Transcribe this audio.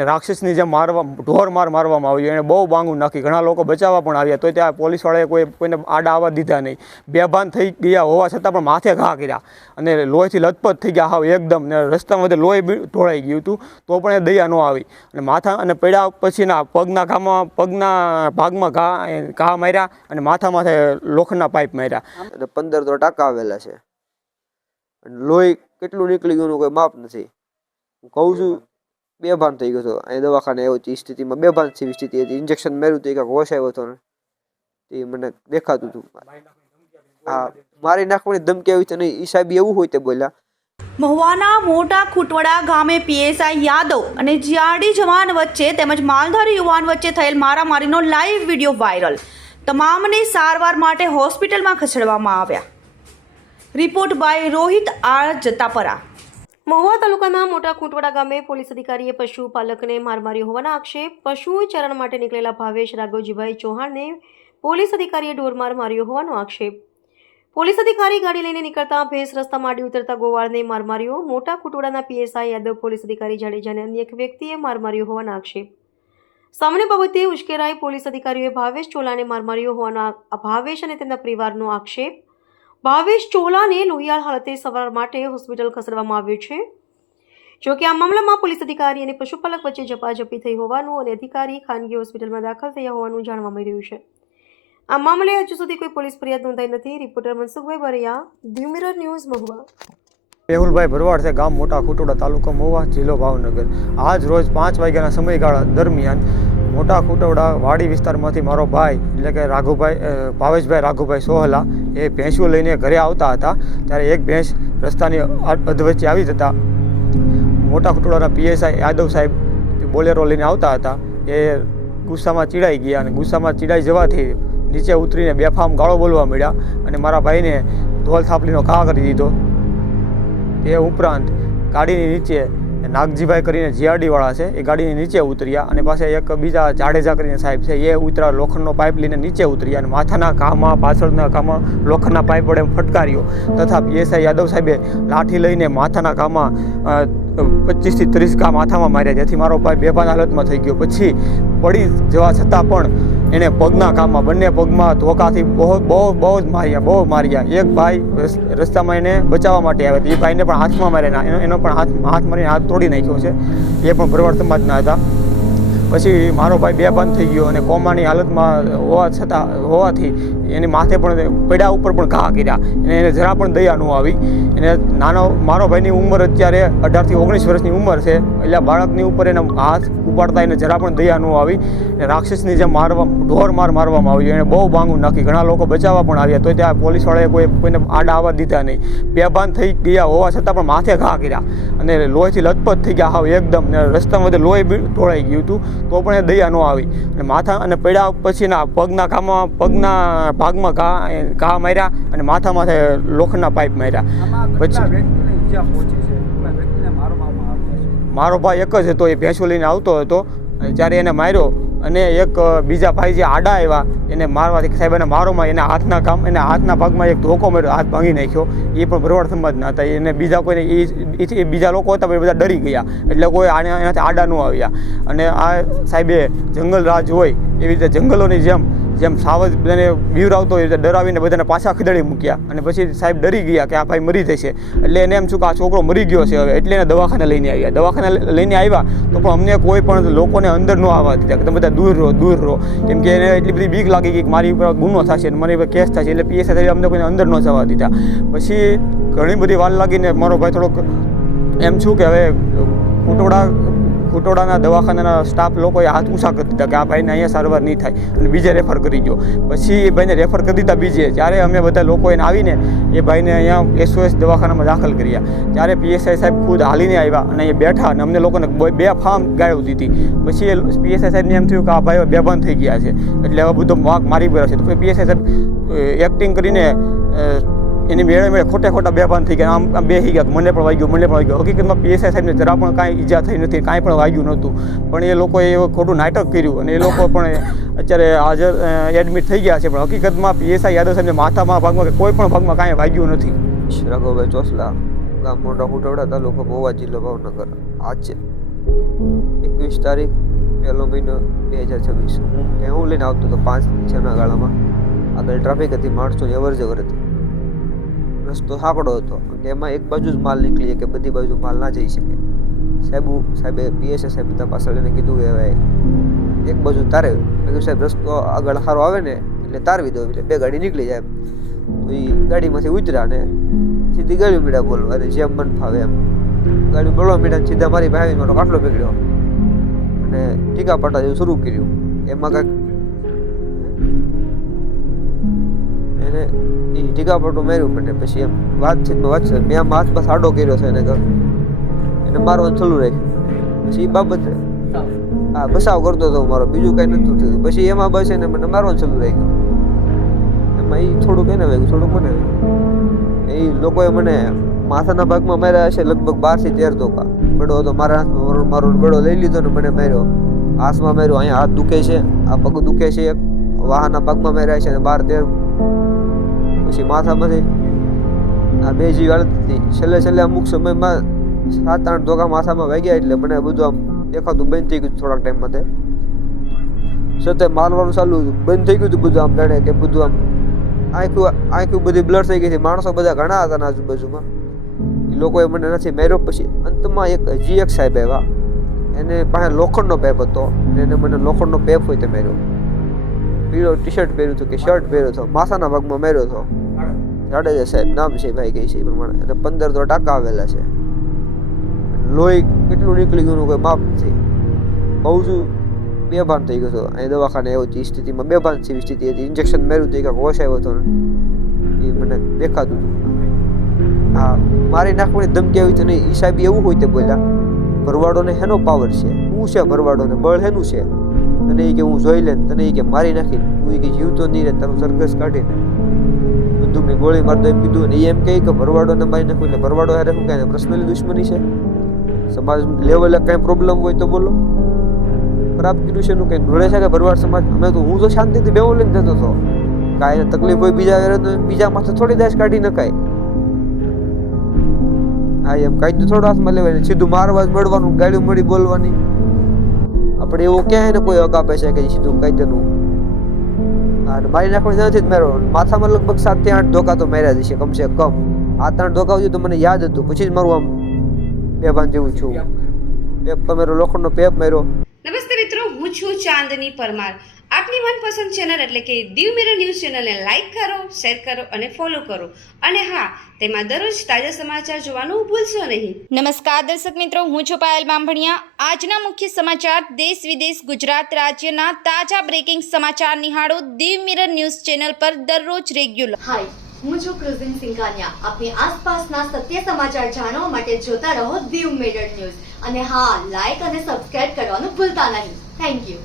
રાક્ષસની જેમ મારવા ઢોર માર મારવામાં આવ્યો. એણે બહુ બાંગું નાખી. ઘણા લોકો બચાવવા પણ આવ્યા. તો ત્યાં પોલીસવાળાએ કોઈ કોઈને આડા આવવા દીધા નહીં. બેભાન થઈ ગયા હોવા છતાં પણ માથે ઘા કર્યા. અને લોહીથી લથપથ થઈ ગયા. હાવ એકદમ. ને રસ્તામાં બધે લોહી ઢોળાઈ ગયું હતું. તો પણ એ દયા ન આવી. અને માથા અને પડ્યા પછીના પગના ઘામાં પગના ભાગમાં ઘા ઘા માર્યા અને માથા માથે લોખંડના પાઇપ માર્યા. અને પંદર તો ટાંકા આવેલા છે. લોહી કેટલું નીકળી ગયું કોઈ માપ નથી. હું કહું છું બેભાન થઈ ગયો હતો. અહીં દવાખાને આવ્યો હતી સ્થિતિમાં બેભાન જેવી સ્થિતિ હતી. ઇન્જેક્શન માર્યું હતું એક હોશ આવ્યો હતો ને. તે મને દેખાતું હતું. હા, મારી નાખવાની ધમકી આવી તો નહીં એ સાહેબ એવું હોય તે બોલ્યા. મહુવાના મોટા ખૂટવડા ગામે પીએસઆઈ યાદવ અને જીઆરડી જવાન વચ્ચે તેમજ માલધારી યુવાન વચ્ચે થયેલ મારામારીનો લાઈવ વીડિયો વાયરલ. તમામને સારવાર માટે હોસ્પિટલમાં ખસેડવામાં આવ્યા. Report by Rohit R Jatapara. Mahuva તાલુકાના મોટા ખૂંટવાડા ગામે પોલીસ અધિકારીએ પશુપાલકને માર માર્યો હોવાના આક્ષેપ પશુ ચરણ માટે નીકળેલા ભાવેશ રાઘવજીભાઈ ચૌહાણને પોલીસ અધિકારીએ ઢોરમાર માર્યો હોવાનો આક્ષેપ. પોલીસ અધિકારી ગાડી લઈને નીકળતા ભેંસ રસ્તા માંડી ઉતરતા ગોવાળને માર માર્યો મોટા ખૂંટવાડાના પીએસઆઈ યાદવ પોલીસ અધિકારી જાડેજાને અન્ય એક વ્યક્તિએ માર માર્યો હોવાના આક્ષેપ. સામાન્ય બાબતે ઉશ્કેરાઈ પોલીસ અધિકારીઓએ ભાવેશ ચોલાને માર માર્યો હોવાનો ભાવેશ અને તેમના પરિવારનો આક્ષેપ. ભાવેશ ચોલાને લોહિયાળ હાલતે સવાર માટે હોસ્પિટલ ખસેડવામાં આવ્યો છે. જો કે આ મામલામાં પોલીસ અધિકારી અને પશુપાલક વચ્ચે ઝપાઝપી થઈ હોવાનું અને અધિકારી ખાનગી હોસ્પિટલમાં દાખલ થયા હોવાનું જાણવા મળી રહ્યું છે. આ મામલે હજુ સુધી કોઈ પોલીસ ફરિયાદ નોંધાઈ નથી. Reporter Mansukhbhai Bariya Diu mirror news Mahuva. મેહુલભાઈ ભરવાડ છે ગામ મોટા ખુટોડા તાલુકો મહુવા જિલ્લો ભાવનગર. આજ રોજ પાંચ વાગ્યાના સમયગાળા દરમિયાન મોટા ખુટોડા વાડી વિસ્તારમાંથી મારો ભાઈ, એટલે કે રાઘુભાઈ ભાવેશભાઈ, રાઘુભાઈ સોહલા, એ ભેંસો લઈને ઘરે આવતા હતા. ત્યારે એક ભેંસ રસ્તાની અધવચ્ચે આવી જતા. મોટા ખુટોડાના પીએસઆઈ યાદવ સાહેબ બોલેરો લઈને આવતા હતા. એ ગુસ્સામાં ચીડાઈ ગયા અને ગુસ્સામાં ચીડાઈ જવાથી નીચે ઉતરીને બેફામ ગાળો બોલવા મળ્યા અને મારા ભાઈને ધોલ થાપલીનો ઘા કરી દીધો. તે ઉપરાંત ગાડીની નીચે નાગજીભાઈ કરીને જીઆરડીવાળા છે, એ ગાડીની નીચે ઉતર્યા અને પાસે એક બીજા જાડેજા કરીને સાહેબ છે, એ ઉતરા લોખંડનો પાઇપ લઈને નીચે ઉતર્યા અને માથાના ઘામાં, પાછળના ઘામાં લોખંડના પાઇપ વડે ફટકાર્યો. તથા પીએસઆઈ યાદવ સાહેબે લાઠી લઈને માથાના ઘામાં પચીસથી ત્રીસ ઘા માથામાં માર્યા, જેથી મારો ભાઈ બેભાન હાલતમાં થઈ ગયો. પછી પડી જવા છતાં પણ એને પગના કામમાં, બંને પગમાં ધોકાથી બહુ બહુ બહુ જ માર્યા, બહુ માર્યા. એક ભાઈ રસ્તામાં એને બચાવવા માટે આવ્યા હતા. એ ભાઈને પણ હાથમાં માર્યા એનો એનો પણ હાથ હાથ મારીને હાથ તોડી નાખ્યો છે. એ પણ ભરવાડ સમાજના હતા. પછી મારો ભાઈ બેભાન થઈ ગયો અને કોમાની હાલતમાં હોવા છતાં, હોવાથી એની માથે પણ પેડા ઉપર પણ ઘા કર્યા. અને એને જરા પણ દયા ન આવી. એને નાનો, મારો ભાઈની ઉંમર અત્યારે અઢારથી ઓગણીસ વર્ષની ઉંમર છે. એટલે બાળકની ઉપર એને હાથ ઉપાડતા એને જરા પણ દયા ન આવી. અને રાક્ષસની જેમ મારવા ઢોર માર મારવામાં આવ્યો. એણે બહુ બાંગું નાખી. ઘણા લોકો બચાવવા પણ આવ્યા. તો ત્યાં પોલીસવાળાએ કોઈ કોઈને આડા આવવા દીધા નહીં. બેભાન થઈ ગયા હોવા છતાં પણ માથે ઘા કર્યા. અને લોહીથી લથપથ થઈ ગયા. હાવ એકદમ. ને રસ્તામાં બધે લોહી ઢોળાઈ ગયું હતું. તો પણ એ દયા ન આવી. અને માથા અને પડ્યા પછીના પગના ઘામાં પગના ભાગમાં ઘા ઘા માર્યા અને માથા માથે લોખંડના પાઇપ માર્યા. પછી મારો ભાઈ એક જ હતો, એ ભેંસો લઈને આવતો હતો. જ્યારે એને માર્યો અને એક બીજા ભાઈ જે આડા આવ્યા, એને મારવાથી સાહેબ, એને મારોમાં, એને હાથના કામ, એને હાથના ભાગમાં એક ધોકો માર્યો, હાથ ભાંગી નાખ્યો. એ પણ ભરવાડ સમાજના હતા. એને બીજા કોઈને, એ બીજા લોકો હતા, પણ બધા ડરી ગયા. એટલે કોઈ આને, એનાથી આડા ન આવ્યા. અને આ સાહેબે જંગલ રાજ હોય, એવી રીતે જંગલોની જેમ જેમ સાવજ બધાને બીવરાવતો હોય ડરાવીને બધાને પાછા ખીદડી મૂક્યા. અને પછી સાહેબ ડરી ગયા કે આ ભાઈ મરી જશે. એટલે એને એમ છું કે આ છોકરો મરી ગયો છે હવે. એટલે એને દવાખાને લઈને આવ્યા. દવાખાને લઈને આવ્યા તો પણ અમને કોઈ પણ લોકોને અંદર ન આવવા દીધા. કે તમે બધા દૂર રહો દૂર રહો. કેમ કે એને એટલી બધી બીક લાગી ગઈ કે મારી ઉપર ગુનો થશે અને મારી ઉપર કેસ થશે. એટલે પીએસઆઈ સાહેબ અમને કોઈને અંદર ન જવા દીધા. પછી ઘણી બધી વાર લાગીને મારો ભાઈ થોડોક એમ છું કે હવે કુટોડા કુટોડાના દવાખાનાના સ્ટાફ લોકોએ હાથ ઊંચા કરી દીધા કે આ ભાઈને અહીંયા સારવાર નહીં થાય અને બીજે રેફર કરી ગયો. પછી એ ભાઈને રેફર કરી દીધા બીજે. જ્યારે અમે બધા લોકો એને આવીને એ ભાઈને અહીંયા એસઓએસ દવાખાનામાં દાખલ કર્યા. ત્યારે પીએસઆઈ સાહેબ ખુદ હાલીને આવ્યા અને અહીંયા બેઠા અને અમને લોકોને બે- ફાર્મ ગાયો દીધી પછી એ પીએસઆઈ સાહેબને એમ થયું કે આ ભાઈઓ બેભાન થઈ ગયા છે. એટલે હવે બધો વાંક મારી પડ્યો છે. તો પીએસઆઈ સાહેબ એક્ટિંગ કરીને એની મેળે મેળે ખોટા ખોટા બેભાન થઈ ગયા. આમ આમ બેસી ગયા મને પણ વાગ્યું, મને પણ વાગ્યું. હકીકતમાં પીએસઆઈ સાહેબને જરા પણ કાંઈ ઈજા થઈ નથી, કાંઈ પણ વાગ્યું નહોતું. પણ એ લોકોએ ખોટું નાટક કર્યું અને એ લોકો પણ અત્યારે હાજર એડમિટ થઈ ગયા છે. પણ હકીકતમાં પીએસઆઈ યાદવ સાહેબને માથામાં ભાગમાં કે કોઈ પણ ભાગમાં કાંઈ વાગ્યું નથી. રાઘવભાઈ ચોસલા, ગામ મોટા હુટવડા તાલુકો મોવા જિલ્લો ભાવનગર. આજે એકવીસ તારીખ, પહેલો મહિનો બે હજાર છવ્વીસ. હું લઈને આવતો હતો પાંચ છના ગાળામાં. આગળ ટ્રાફિક હતી, માણસો અવર જવર હતી. રસ્તો સાંકડો હતો અને એમાં એક બાજુ જ માલ નીકળી કે બધી બાજુ માલ ના જઈ શકે. સાહેબ સાહેબે પીએસએ સાહેબ પાછળ એને કીધું કે હવે એક બાજુ તારે. મેં કીધું, સાહેબ, રસ્તો આગળ સારો આવે ને, એટલે તારવી દો એટલે બે ગાડી નીકળી જાય તો એ ગાડીમાંથી ઉતર્યા ને સીધી ગાડી મીડા બોલવા અને જેમ મન ફાવે એમ. ગાડી બોલવા મીડા સીધા મારી ભાઈ મારો કાટલો પકડ્યો અને ટીકા પાટા જેવું શરૂ કર્યું. એમાં કાંઈક એને એ ઢીગાપટું પાટું માર્યું મને પછી એમ વાતચીતમાં વાત છે મેં આમ હાથ બસ આડો કર્યો છે એને ઘર. એને મારવાનું ચાલુ રાખ્યું. પછી એ બાબત હા બસાવ કરતો હતો મારો. બીજું કાંઈ નથી થયું. પછી એમાં બસ એને મને મારવાનું ચાલુ રાખ્યું. એમાં એ થોડુંક એને વાગ્યું થોડુંક મને વાગ્યું. એ લોકોએ મને માથાના ભાગમાં માર્યા હશે લગભગ બારથી તેર ધોકા. બડો હતો મારા હાથમાં મારો મારો બડો લઈ લીધો ને મને માર્યો. હાથમાં માર્યો અહીંયા હાથ દુખે છે. આ પગ દુખે છે વાહના પગમાં માર્યા છે અને બાર તેર પછી માથામાંથી આ બે જીવ હાલત હતી. છેલ્લે છેલ્લે અમુક સમયમાં સાત આઠ ધોકા માથામાં વાગ્યા એટલે મને બધું આમ દેખાતું બંધ થઈ ગયું થોડાક ટાઈમ માટે. છતાં મારવાનું ચાલુ બંધ થઈ ગયું હતું બધું આમ જાણે કે બધું આમ આંખું આંખું બધી બ્લર થઈ ગઈ હતી. માણસો બધા ઘણા હતા આજુબાજુમાં. એ લોકોએ મને નથી માર્યો. પછી અંતમાં એક હજી એક સાહેબ આવ્યા. એને પાસે લોખંડનો પેપ હતો. એને મને લોખંડનો પેપ હોય તે માર્યો. પીળો ટી શર્ટ પહેર્યું હતું કે શર્ટ પહેર્યો હતો? માથાના ભાગમાં માર્યો હતો. જાડેજા સાહેબ, નામ છે ભાઈ કહે છે એ પ્રમાણે. એટલે પંદર તો ટાંકા આવેલા છે. લોહી કેટલું નીકળી ગયું કોઈ માપ નથી. બહુ જ બેભાન થઈ ગયો હતો. અહીં દવાખાને એવો હતી સ્થિતિમાં બેભાન જેવી સ્થિતિ હતી. ઇન્જેક્શન માર્યું હતું કાંઈક હોશ આવ્યો હતો એ મને દેખાતું હતું. હા મારી નાખવાની ધમકી આવી તો નહીં એ સાહેબ એવું હોય તે બોલ્યા, ભરવાડોને હેનો પાવર છે? શું છે ભરવાડોને? બળ હેનું છે? તને એ કે હું જોઈ લે તને એ કે મારી નાખી તું એ કે જીવતો નહીં રહે, તારું સરઘસ કાઢીને. બંદૂકની ગોળી મારતો એમ કીધું ને એમ કહે કે ભરવાડો ને મારી નાખું, એટલે ભરવાડો હારે શું કાંઈ પર્સનલી દુશ્મની છે? સમાજ લેવલે કાંઈ પ્રોબ્લેમ હોય તો બોલો. ખરાબ કીધું છે એનું કંઈ નડે છે કે ભરવાડ સમાજ, અમે તો હું તો શાંતિથી બેવો લઈને જતો હતો. કાંઈ તકલીફ હોય બીજા હારે તો બીજા માથે થોડી દાસ કાઢી નખાય. હા એમ કાંઈ થોડો હાથમાં લેવાય, સીધું મારવા જ મળવાનું ગાડી મળી બોલવાની. આપણે એવું ક્યાંય ને કોઈ હક આપે છે કે સીધું કાયદેનું હા અને મારી નાખવાની નથી જ મેરો માથામાં લગભગ સાતથી આઠ ધોકા તો માર્યા જશે છે કમસે કમ. આ ત્રણ ધોકા સુધી તો મને યાદ હતું. પછી જ મારું આમ બેભાન જેવું છું. પેપ માર્યો લોખંડનો પેપ માર્યો. નમસ્તે મિત્રો હું છું ચાંદની પરમાર. આપની મનપસંદ ચેનલ એટલે કે દીવ મિરર ન્યૂઝ ચેનલને લાઇક કરો શેર કરો અને ફોલો કરો. અને હા તેમાં દરરોજ તાજા સમાચાર જોવાનું ભૂલશો નહીં. નમસ્કાર દર્શક મિત્રો હું છું પાયલ બાંભણિયા આજના મુખ્ય સમાચાર દેશ વિદેશ ગુજરાત રાજ્યના તાજા બ્રેકિંગ સમાચાર નિહાળો દીવ મિરર ન્યૂઝ ચેનલ પર દરરોજ રેગ્યુલર હાય હું છું ક્રુઝિન સિંઘાનિયા. આપની આસપાસના સત્ય સમાચાર જાણવા માટે જોતા રહો દીવ મિરર ન્યૂઝ. અને હા લાઇક અને સબસ્ક્રાઇબ કરવાનું ભૂલતા નહીં. Thank you